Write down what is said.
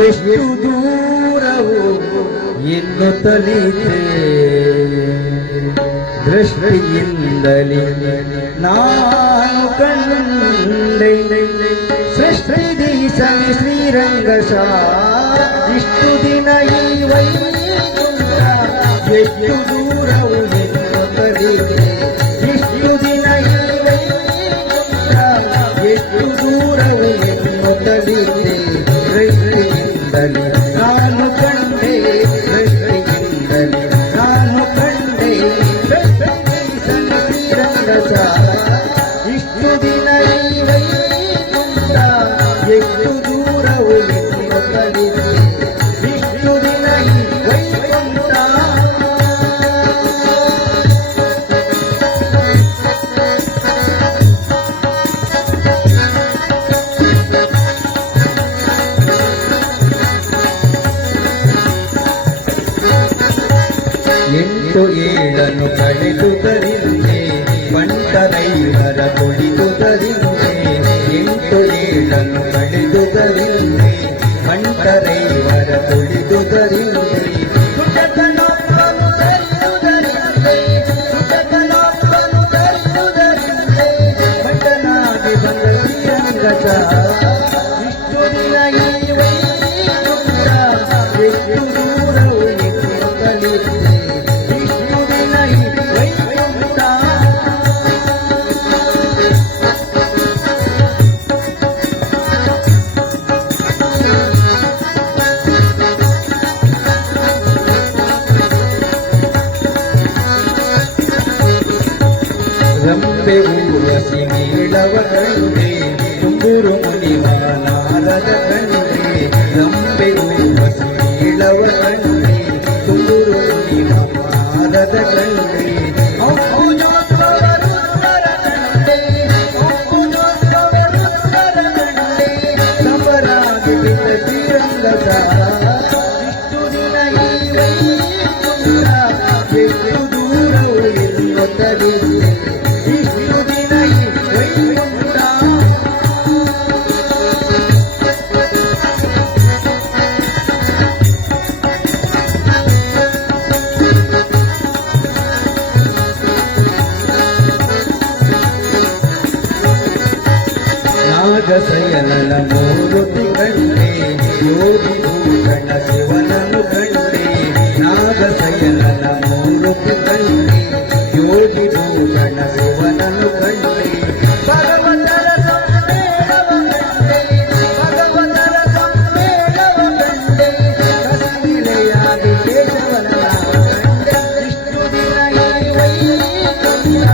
ಎಷ್ಟು ದೂರವು ಎನ್ನುತ್ತಲಿದೆ ದೃಷ್ಟಿಯಿಂದಲೇ ನಾನು ಕಂಡೆ ಸೃಷ್ಟಿದೀಶ ಶ್ರೀರಂಗಶ ಇಷ್ಟು ದಿನ ಈ ವೈಕುಂಠ ಎಷ್ಟು ದೂರವು ಎನ್ನುತ್ತಲಿದೆ ಇಷ್ಟು ದಿನ ಈ ವೈಕುಂಠ ಎಷ್ಟು ದೂರವು ಎನ್ನುತ್ತಲಿದೆ ದೃಷ್ಟಿಯಿಂದಲೇ ನಾನು ಕಂಡೆ ದೃಷ್ಟಿಯಿಂದಲೇ ನಾನು ಕಂಡೆ ಶ್ರೀರಂಗಶ ಇಷ್ಟು ದಿನ ಈ ವೈಕುಂಠ ಎಷ್ಟು ದೂರವು ಎನ್ನುತ್ತಲಿದೆ ಇಷ್ಟು ದಿನ ಈ ವೈಕುಂಠ ಎಂಟು ಏಳನ್ನು ಕಳೆದುದರಿಂದೆ ಬಂಟರೈವರ ಕೊಡಿದುದರಿಂದೆ ಎಂಟು ಏಳನ್ನು ಕಳೆದುದರಿಂದೆ ಬಂಟರೈವರ ಕೊಡಿದುದರಿಂದೆ ಬಂಟನಾಗಿ ಬಂದ ಶ್ರೀರಂಗಶ ಇಷ್ಟು ದಿನ ಈ ವೈಕುಂಠ ಎಷ್ಟು ದೂರವು ಎನ್ನುತ್ತಲಿದೆ ಇಷ್ಟು ದಿನ ಈ ವೈಕುಂಠ ರಂಬೆ ಊರಸಿ ಮೇಳವ ಕಂಡೆ ತುಂಬೂರು ಮುನಿವ ನಾರದ ಕಂಡೆ ರಂಬೆ ಊರಸಿ ಮೇಳವ ಕಂಡೆ ತುಂಬೂರು ಮುನಿವ ನಾರದ ಕಂಡೆ ಸಮರಾಗಿ ಬಿದ್ದ ಶ್ರೀರಂಗಶ ಇಷ್ಟು ದಿನ ಈ ವೈಕುಂಠ ಎಷ್ಟು ದೂರವು ಎನ್ನುತ್ತಲಿದೆ ಇಷ್ಟು ದಿನ ಈ ವೈಕುಂಠ ನಾಗಸಯನನ ಮೂರುತಿ ಕಂಡೆ ಯೋಗಿ ಭೂಷಣ ಶಿವನನು ಕಂಡೆ ನಾಗಸಯನನ ಮೂರುತಿ ಕಂಡೆ ಯೋಗಿ ಭೂಷಣ ಶಿವನನು ಕಂಡೆ ಭಗವಂತರ ಸಮ್ಮೇಳವ ಕಂಡೆ ಭಗವಂತರ ಸಮ್ಮೇಳವ ಕಂಡೆ ಕಸವಿಳೆಯಾಗಿ ಕೇಶವನ ಕಂಡೆ ಇಷ್ಟು ದಿನ ಈ ವೈಕುಂಠ